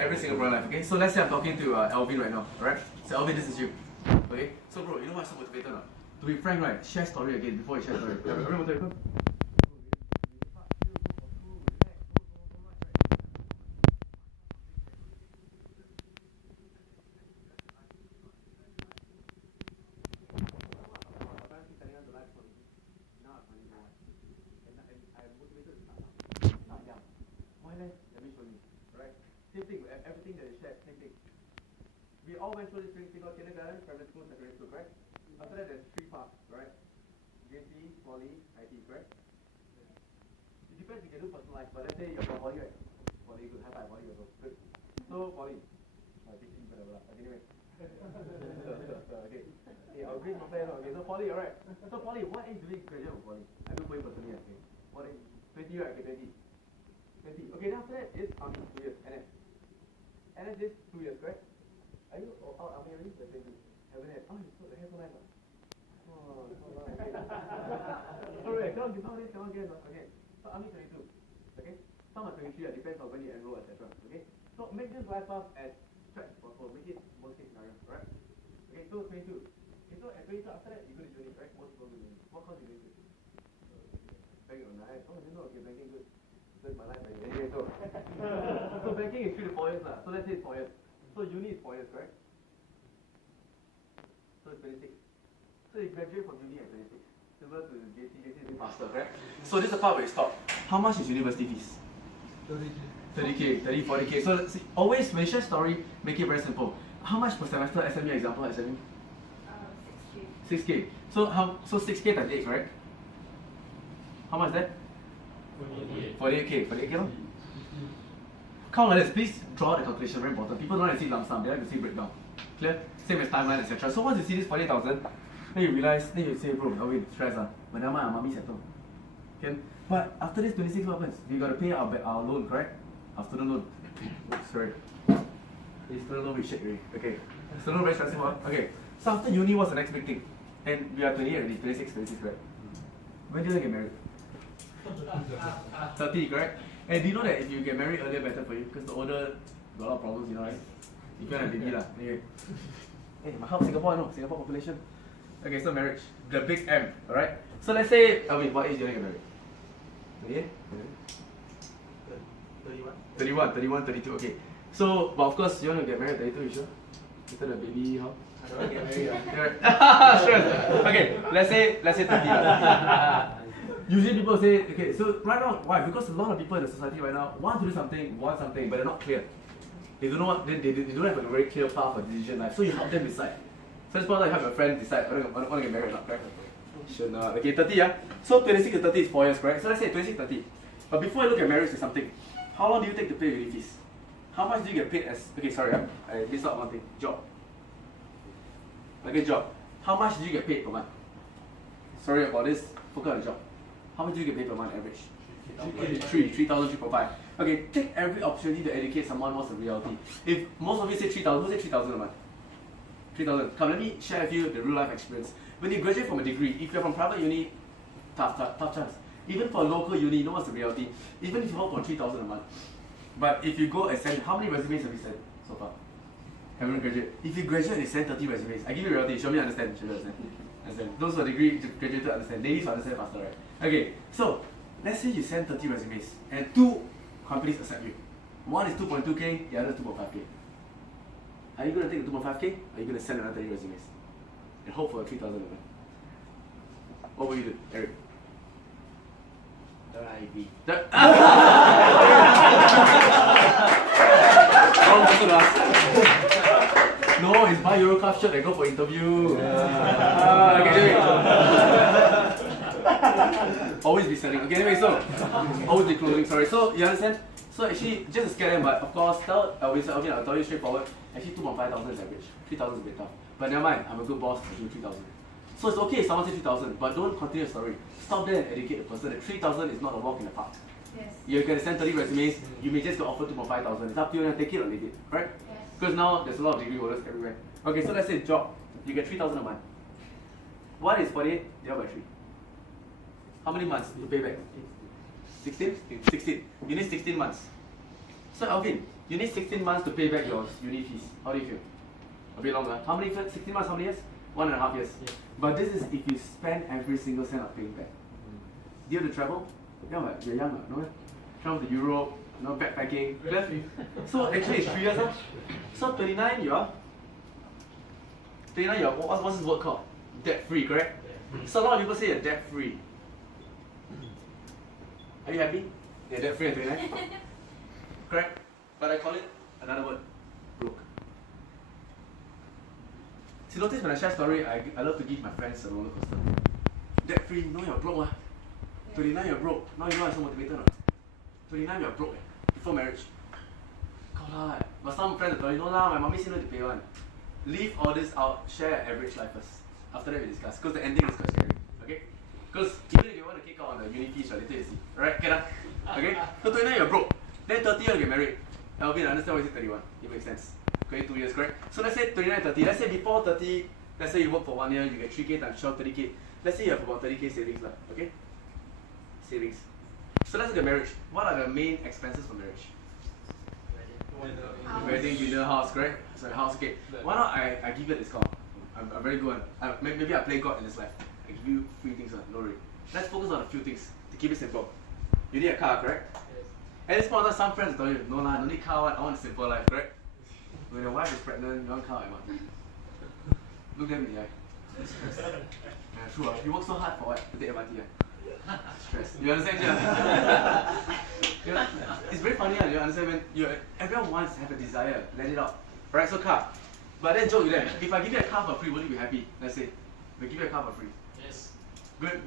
every Singaporean life, okay? So let's say I'm talking to Alvin right now, alright? So Alvin, this is you, okay? So bro, you know what's so motivated now? To be frank, right? Share story again before you share story. Every motivated? Same thing, everything that is shared, same thing. We all went through this thing called kindergarten, primary school, secondary school, correct? After that, there's 3 paths, right? JC, Poly, IT, correct? It depends, you can do personalized, but let's say you're from Poly, right? Poly, good, high five, Poly, good. So, Poly. Anyway. Okay. Hey, I'll agree with my plan. Okay, so Poly, alright. So, Poly, what age do we graduate from Poly? I do for you personally, okay. What age? 20, right? Okay, 20. 20. Okay, then after that, it's 2 years, NS. NS is 2 years, correct? Are you out army already? Yes, thank you. Haven't had. Oh, the hair so nice. Oh, so nice. Alright, come on, guys. Okay. So army 22. Okay? Some are 23, depends on when you enroll, etc. Okay? So make this life path as stretched as possible. Make it worst case scenario, correct? Okay, so 22. Okay, so at 22 after that, you go to uni, correct? Most people go to uni. What course you going to? Banking, nice. Oh, you know, okay, banking good. That's my life, anyway. So banking is 3 to 4 years lah. So let's say it's 4 years. So uni is 4 years, correct? So it's 26. So you graduate from uni at 26. Similar to JC is faster, correct? So this is the part where you stop. How much is university fees? 30k, 30, 40k. So see, always when you share story, make it very simple. How much per semester? SMU example, SMU? 6k. 6k. So 6k times 8, correct? How much is that? 48k. 48k, no? Count like this, please draw the calculation, very important. People don't like to see lump sum, they like to see breakdown. Clear? Same as timeline, etc. So once you see this 48,000, then you realize, then you say, bro, Alvin, stress but never mind, our mommy settle. Okay? But after this 26, what happens? We got to pay our loan, correct? Our student loan. Oops, sorry. The student loan we shake already. Okay. Student loan very stressful, huh? Okay. So after uni, what's the next big thing? And we are 28 already, 26, right? When do you get married? 30, correct? And do you know that if you get married earlier, better for you? Because the older, got a lot of problems, you know, right? You can't have baby lah. Anyway. Hey, my help Singapore, you know, Singapore population. Okay, so marriage, the big M, alright? So let's say, what age do you get married? 28? 31, 32, okay. So, but of course, you want to get married at 32, you sure? Later the baby, how? I don't want to get married. Sure. Okay, let's say 30. Usually people say, okay, so right now, why? Because a lot of people in the society right now want to do something, want something, but they're not clear. They don't know what, they don't have a very clear path of decision life. So you help them decide. So it's probably like have your friend decide, I want to get married or not, correct? Sure not. Okay, 30, yeah? So 26 to 30 is 4 years, correct? So let's say 26 30. But before you look at marriage, there's something. How long do you take to pay uni fees? How much do you get paid as, okay, sorry, I missed out one thing. Job. Okay, job. How much do you get paid per month? Sorry about this, focus on the job. How much do you get paid per month average? 3,000, 3,500. Okay, take every opportunity to educate someone what's the reality. If most of you say 3,000, who say 3,000 a month? 3,000. Come, let me share with you the real life experience. When you graduate from a degree, if you're from private uni, tough chance. Even for a local uni, you know what's the reality? Even if you hold for 3,000 a month. But if you go and send, how many resumes have you sent so far? Haven't graduated. If you graduate and send 30 resumes, I give you reality, show me understand. Understand. Those who are degree graduated understand. Ladies understand faster, right? Okay, so let's say you send 30 resumes and 2 companies accept you. One is 2.2k, the other is 2.5k. Are you going to take the 2.5k? Or are you going to send another 30 resumes? And hope for a 3,000 event? What will you do, Eric? IB. Wrong person to ask. No, it's buy Eurocraft shirt and go for interview. Okay, always be selling. Okay, anyway, so always be closing. Sorry. So you understand? So actually, just to scare them, but of course, okay, I'll tell you straightforward. Actually, 2,500 is average. 3,000 is a bit tough. But never mind, I'm a good boss. I do 3,000. So it's okay if someone says 3,000, but don't continue the story. Stop there and educate the person that 3,000 is not a walk in the park. Yes. You can send 30 resumes. You may just get offered 2,500. It's up to you, and take it or leave it, right? Yes. Because now there's a lot of degree holders everywhere. Okay, so let's say job, you get 3,000 a month. What is 48 divided by 3? How many months to pay back? 16? 16. You need 16 months. So Alvin, You need 16 months to pay back your uni fees. How do you feel? A bit longer. How many 16 months, how many years? 1.5 years. Yeah. But this is if you spend every single cent of paying back. Do you have to travel? Yeah, but you're young, no? Travel to Europe, backpacking. So actually it's 3 years. Huh? So 29 you're what's this word called? Debt free, correct? So a lot of people say you're debt free. Are you happy? You're debt free at 29? Correct? But I call it another word, broke. See, notice when I share story, I love to give my friends a roller coaster. Debt free, no, you're broke. 29 you're broke. Now you know I'm so motivated. 29 you're broke before marriage. God, but some friends will tell you, no lah, my mommy still need to pay one. Leave all this out, share an average life first. After that we discuss, because the ending is quite scary. Okay? Because even if you want to kick out on the uni fees, later you see. Alright, okay? So 29 you're broke. Then 30 you get married. Alvin, I understand why you say 31. It makes sense. Okay, 2 years, correct? So let's say 29, 30. Let's say before 30, let's say you work for 1 year, you get 3K times 12, 30K. Let's say you have about 30K savings, okay? Savings. So let's look at marriage. What are the main expenses for marriage? Wedding, dinner, house, correct? Sorry, house, okay. Why not I give you this call? I'm very good one. Maybe I play God in this life. I give you free things, no worry. Let's focus on a few things to keep it simple. You need a car, correct? Yes. At this point, some friends tell you, no lah, no need car, I want a simple life, correct? When your wife is pregnant, you want car, I want. Look them in the eye. Yeah, true. You work so hard for what? To take MRT. Stress. You understand? Yeah. It's very funny. You understand when everyone wants to have a desire, let it out. Right? So car. But then joke with them. If I give you a car for free, will you be happy? Let's say we give you a car for free. Yes. Good.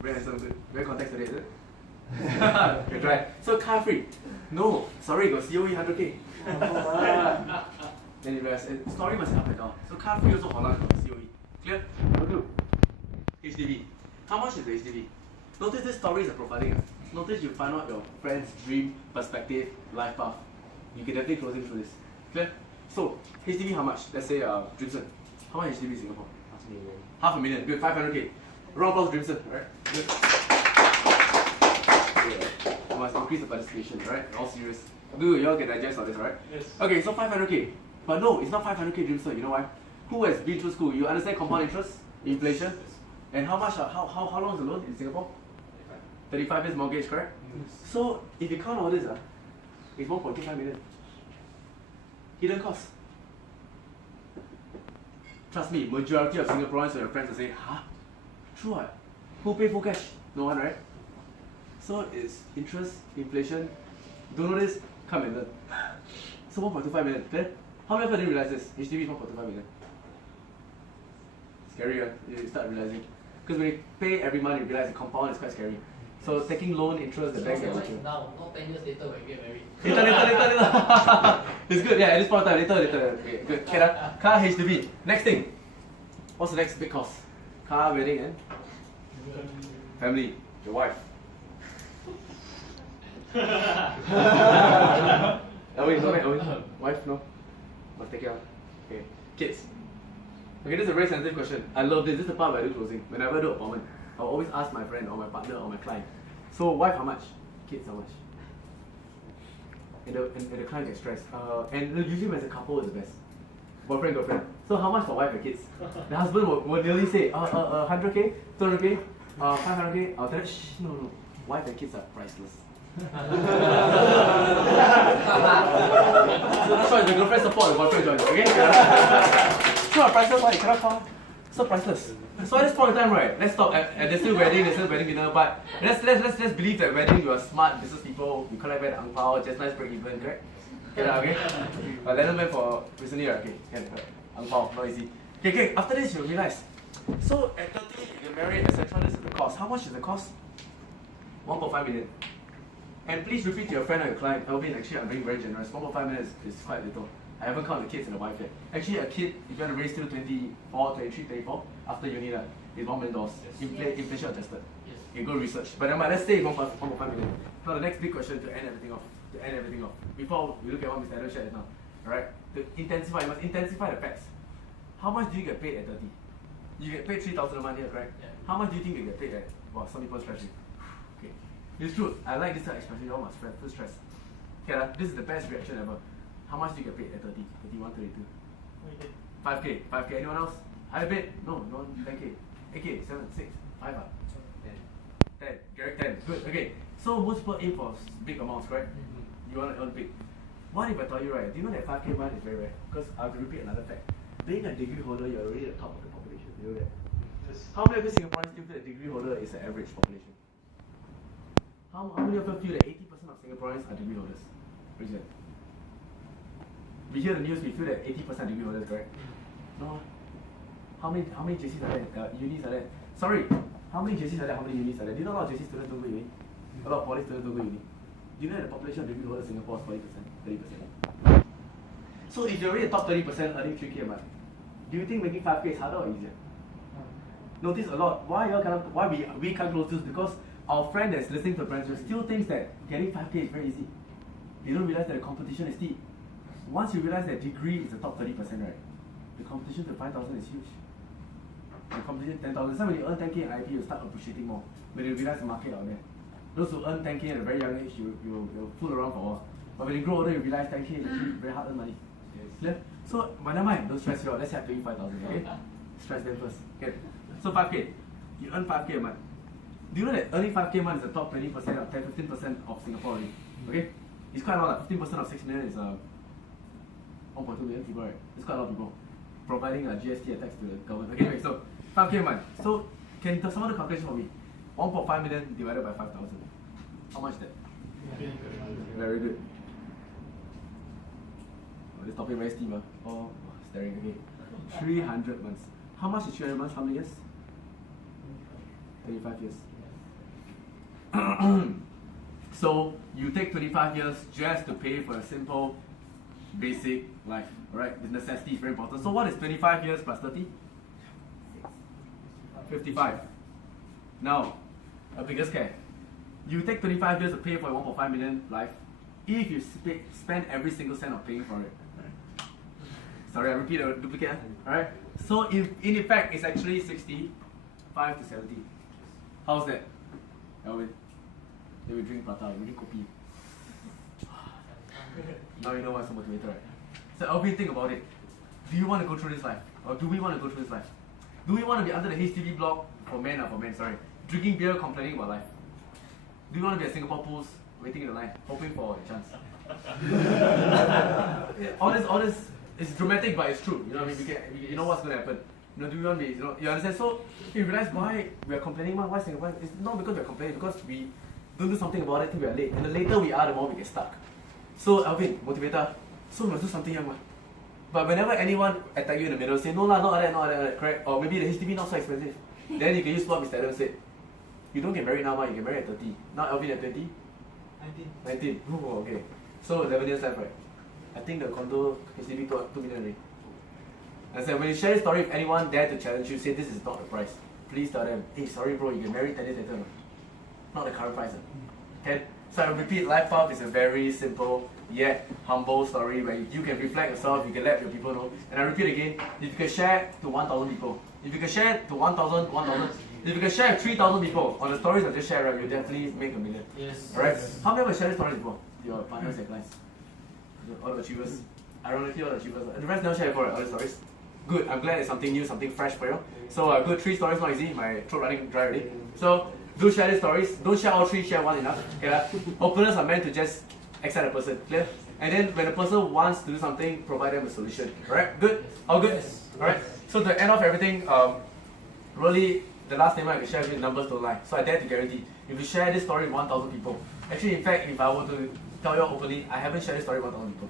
Very handsome. Good. Very context today, is it? Okay, try. So car free. No. Sorry, got COE 100K. Then you realize story must be up and down. So car free also Holland got COE. Clear? What do? HDB. How much is the HDB? Notice this story is a profiling. Notice you find out your friend's dream, perspective, life path. You can definitely close him through this. Clear? So, HDB how much? Let's say Dreamson. How much HDB in Singapore? $500,000. Good, 500K. Round applause Dreamson, right? Good. Yeah. You must increase the participation, right? All serious. Good, you all can digest all this, right? Yes. Okay, so 500K. But no, it's not 500K Dreamson. You know why? Who has been through school? You understand compound interest, inflation, and how much? How long is the loan in Singapore? 35 years mortgage, correct? Yes. So if you count all this, it's 1.25 million. Hidden cost. Trust me, majority of Singaporeans or your friends will say, huh? True what? Who pay full cash? No one, right? So it's interest, inflation. Don't know this? Come and learn. So 1.25 million. Then how many of you didn't realize this? HDB is 1.25 million. Scary, right? You start realizing. Because when you pay every month, you realize the compound is quite scary. So taking loan, interest, the bank gets you. Now, not 10 years later when we get married. Later. It's good, yeah, at this point of time, later. Okay, good. Okay, car, HDB. Next thing. What's the next big cost? Car, wedding, and family, your wife. Owen, wife, no? Must take care of. Okay, kids. Okay, this is a very sensitive question. I love this. This is the part where I do closing. Whenever I do appointment, I'll always ask my friend or my partner or my client. So, wife how much? Kids how much? And the client gets stressed. And usually when it's a couple, it's the best. Boyfriend, girlfriend. So how much for wife and kids? The husband will nearly say, 100K, 200K, 500K. I'll tell her, shh, no. Wife and kids are priceless. So that's why the girlfriend support the boyfriend joins, okay? So priceless, why? You cannot call. So priceless. So at this point in time, right, let's stop at there's still wedding dinner, but let's believe that wedding you are smart business people, you collect back the ang pao, just nice break even, correct? Okay? Lennon went for recently, right? Okay, can ang pao, not easy. Okay, after this you realize. So at 30, you get married, etc. This is the cost. How much is the cost? 1.5 million. And please repeat to your friend or your client, Alvin, actually I'm being very generous. 1.5 million is quite little. I haven't counted the kids and the wife yet. Actually, a kid, if you want to raise till 24, 23, 24, after uni, is $1 million. Yes. Inflation adjusted. Yes. You go research. But let's say 1.5 million. Now the next big question to end everything off. Before we look at what Mr. Adam shared now. Alright? You must intensify the facts. How much do you get paid at 30? You get paid 3,000 a month here, correct? Yeah. How much do you think you get paid at? Wow, some people stress you. Okay. It's true. I like this type of expression. You all must feel stress. Okay, this is the best reaction ever. How much do you get paid at 30, 31, 32? 5K. 5K. Anyone else? Higher bid? No, no one. 10K. 8K. 7, 6, 5. 10. Garrick 10. Good. Okay. So most people aim for big amounts, right? You want to earn big. What if I tell you, right? Do you know that 5K month is very rare? Because I have to repeat another fact. Being a degree holder, you're already at the top of the population. You know that? How many of you Singaporeans feel that a degree holder is the average population? How many of you feel that 80% of Singaporeans are degree holders? Raise your hand. We hear the news, we feel that 80% are degree holders, correct? No. How many JCs are there? Unis are there? Sorry, how many JCs are there? How many unis are there? Do you know a lot of JC students don't go uni? A lot of poly students don't go uni. Do you know that the population of degree holders in Singapore is 40%, 30%? So if you're already a top 30% earning 3K a month, do you think making 5K is harder or easier? Notice a lot. Why we can't close this? Because our friend that's listening to the parents still thinks that getting 5K is very easy. They don't realize that the competition is steep. Once you realize that degree is the top 30%, right? The competition to 5,000 is huge. The competition 10,000. So when you earn 10K in IP, you start appreciating more. When you realize the market out there. Those who earn 10K at a very young age, you'll fool around for a while. But when you grow older, you realize 10K is actually very hard earned money. Clear? So, but never mind, don't stress you out. Let's say I pay you 5,000, okay? Stress them first. Okay. So 5K. You earn 5K a month. Do you know that earning 5K a month is the top 20% or 10-15% of Singapore already? Okay? It's quite a lot. 15% of 6 million is 1.2 million people, right? It's quite a lot of people. Providing a GST tax to the government. Okay, anyway, so 5K a month. So can you do some of the calculation for me? 1.5 million divided by 5,000. How much is that? Very good. Oh, this topic very steep, huh? Oh, staring, okay. 300 months. How much is 300 months? How many years? 25 years. So you take 25 years just to pay for a simple, basic life, right? The necessity is very important. So what is 25 years plus 30? 55. Now, a bigger scale. You take 25 years to pay for a 1.5 million life. If you spend every single cent of paying for it. Sorry, I repeat a duplicate. Alright? So in effect, it's actually 65 to 70. How's that? Elvin? Then we drink prata, we drink kopi. Now you know what's a motivator, right? So Elvin, think about it. Do you want to go through this life? Or do we want to go through this life? Do we want to be under the HDB block for men, drinking beer, complaining about life? Do you want to be at Singapore Pools, waiting in the line, hoping for a chance? all this is dramatic, but it's true. You know what I mean? You know what's going to happen. You know, do we want to be, you understand? So you realize why we are complaining, why Singapore? It's not because we are complaining, because we don't do something about it till we are late. And the later we are, the more we get stuck. So Elvin, motivator, so we must do something young. But whenever anyone attack you in the middle, say, no lah, not that, correct? Or maybe the HDB not so expensive. Then you can use what Mr. Adam said. You don't get married now, you get married at 30. Now Elvin at 20? 19. Oh, okay. So 11 years left, right? I think the condo HDB 2 million already. I said, when you share this story, if anyone dare to challenge you, say this is not the price. Please tell them, hey, sorry bro, you get married 10 years later. No? Not the current price. Okay? So I repeat, Life Path is a very simple yet humble story where you can reflect yourself, you can let your people know. And I repeat again, if you can share to 1,000 people, if you can share to 1,000, if you can share 3,000 people on the stories I just shared, right, you'll definitely make $1 million. Yes. Alright? How many of you shared stories before? Your partners and clients? All the achievers? Ironically, all the achievers. The rest never shared before, right? All the stories? Good, I'm glad it's something new, something fresh for you. So good, 3 stories, not easy. My throat running dry already. So do share these stories. Don't share all 3, share 1 enough. Okay, openers are meant to just excite a person. Clear? And then when the person wants to do something, provide them a solution. Alright? Good? All good? Yes. Alright? So to end off everything, really the last statement I can share with you, numbers don't lie. So I dare to guarantee, if you share this story with 1,000 people, actually in fact, if I were to tell you openly, I haven't shared this story with 1,000 people.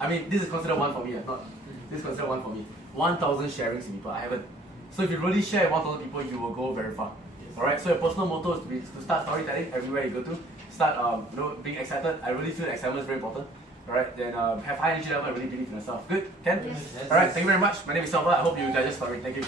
I mean, this is considered 1 for me, not. This is considered 1 for me. 1,000 sharings with people, I haven't. So if you really share with 1,000 people, you will go very far. Alright, so your personal motto is to start storytelling everywhere you go to. Start being excited. I really feel that excitement is very important. Alright, then have high energy level and really believe in yourself. Good? Ken? Yes. Alright, thank you very much. My name is Salva. I hope you enjoyed this story. Thank you.